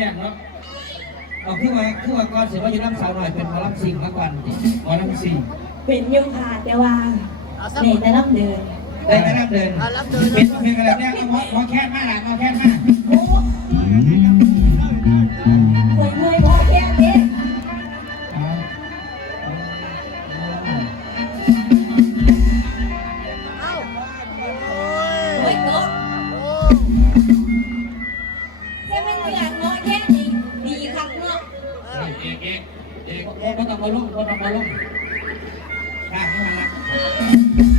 แรกเนาะเอาคู่ไว้คู่ไว้ก่อนเสียว่าอยู่น้ำสาวหน่อยเป็นหมอลำซิงมาก่อนหมอลำซิงเป็นโยคะแต่ว่าเนแต่รับเดินได้ไหมรับเดินเป็นเพลงอะไรเนี่ยมอมอแค่มากหละมอแค่นมาก ไปลงวนออไปลงข้างหลัง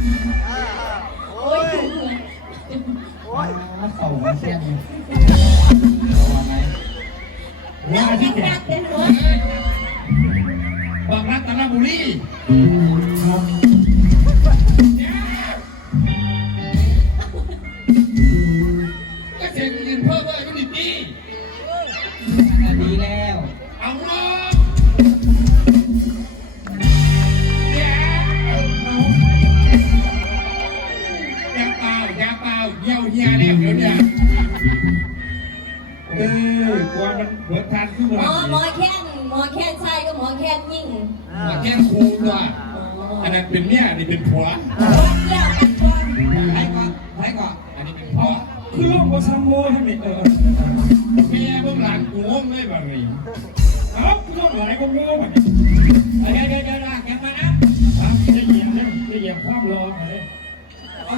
เดี๋ยวเนี่ยเออกลัวมันเหมือนทานขึ้นมาอ๋อหมอแค้นหมอแค้นใช่ก็หมอแค้นยิ่งหมอแค่นครูด้วยอันนั้นเป็นเนี่ยนี่เป็นผัวให้ก่อนให้ก่อนอันนี้เป็นผัวคือลูกภาษาโมให้มีเออเมียเบื้งหลังกูงงเลยแบบนี้เอ้าลูกหลายกูงงแบบนี้ไอ้ไอ้ไอ้ไอ้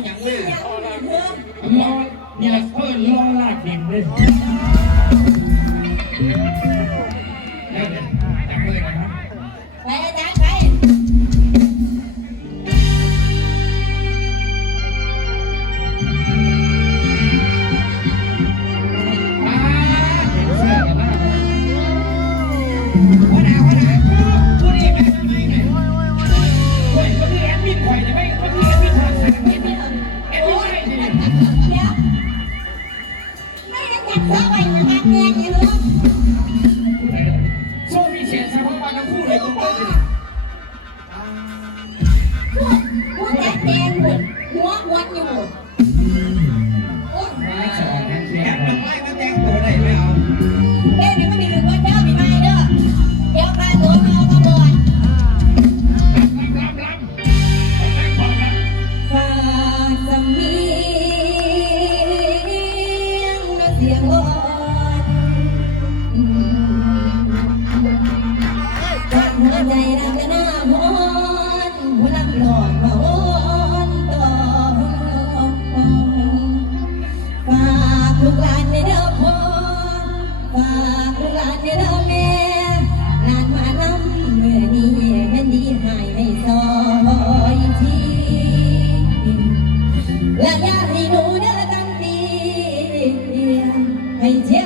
อย่างนี้เนี่ยเพื่อนลองลากดินเลย ให้หนูเด้อตั้งปีให้เทีย